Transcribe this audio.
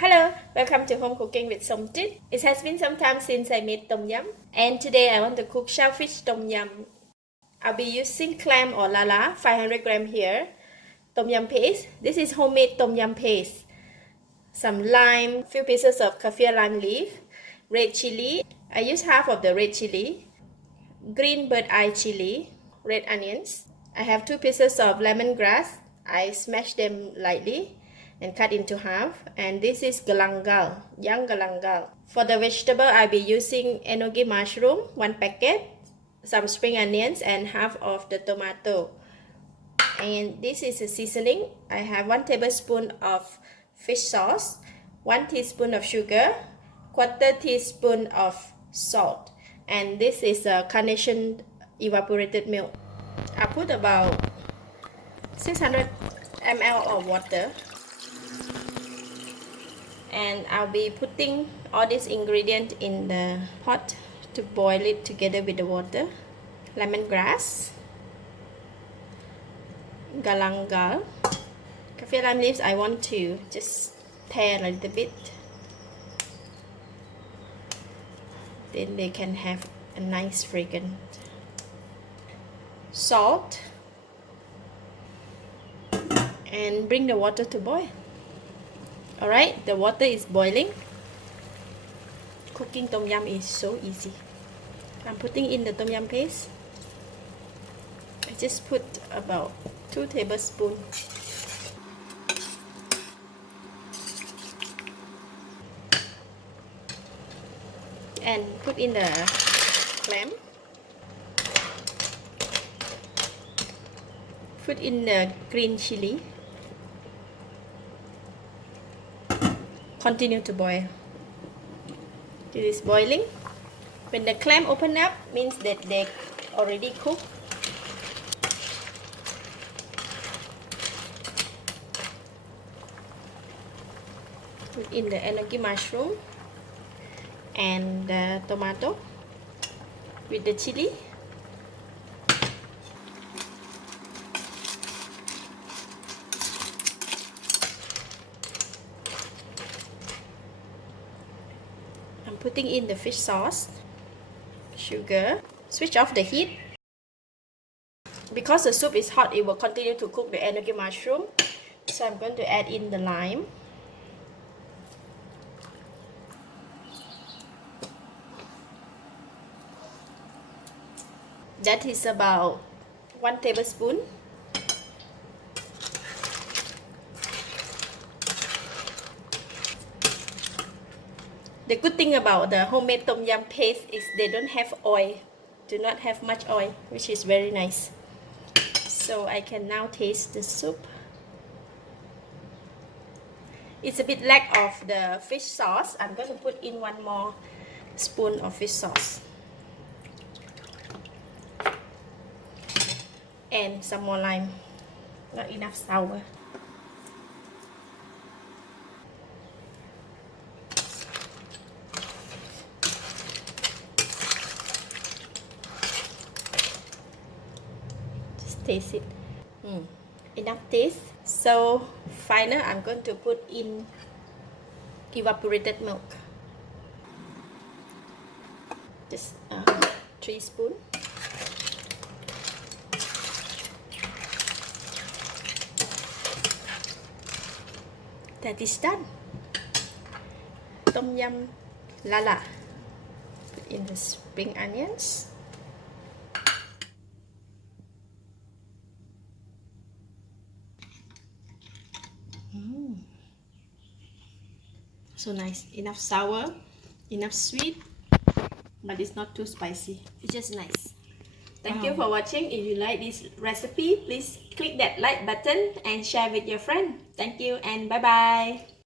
Hello, welcome to Home Cooking with Somjit. It has been some time since I made tom yum, and today I want to cook shellfish tom yum. I'll be using clam or lala, 500 gram here, tom yum paste. This is homemade tom yum paste. Some lime, few pieces of kaffir lime leaf, red chilli. I use half of the red chilli, green bird eye chilli, red onions. I have 2 pieces of lemongrass. I smash them lightly and cut into half, and this is galangal, young galangal. For the vegetable, I'll be using enoki mushroom, 1 packet, some spring onions, and half of the tomato. And this is a seasoning. I have 1 tablespoon of fish sauce, 1 teaspoon of sugar, 1/4 teaspoon of salt, and this is a carnation evaporated milk. I put about 600 ml of water, and I'll be putting all these ingredients in the pot to boil it together with the water. Lemongrass, galangal, kaffir lime leaves. I want to just tear a little bit, then they can have a nice fragrance. Salt, and bring the water to boil. Alright, the water is boiling. Cooking tom yum is so easy. I'm putting in the tom yum paste. I just put about 2 tablespoons. And put in the clam. Put in the green chili. Continue to boil. It is boiling. When the clam open up, means that they already cooked. Put in the enoki mushroom and the tomato with the chili. I'm putting in the fish sauce, sugar. Switch off the heat. Because the soup is hot, it will continue to cook the enoki mushroom. So I'm going to add in the lime. That is about 1 tablespoon. The good thing about the homemade tom yum paste is they don't have oil, do not have much oil, which is very nice. So I can now taste the soup. It's a bit lack of the fish sauce. I'm going to put in 1 more spoon of fish sauce. And some more lime. Not enough sour. Just taste it. Enough taste. So final, I'm going to put in evaporated milk. Just 3 spoons. That is done. Tom yum lala. Put in the spring onions. So nice. Enough sour, enough sweet, but it's not too spicy. It's just nice. Thank you for watching. If you like this recipe, please click that like button and share with your friend. Thank you and bye bye.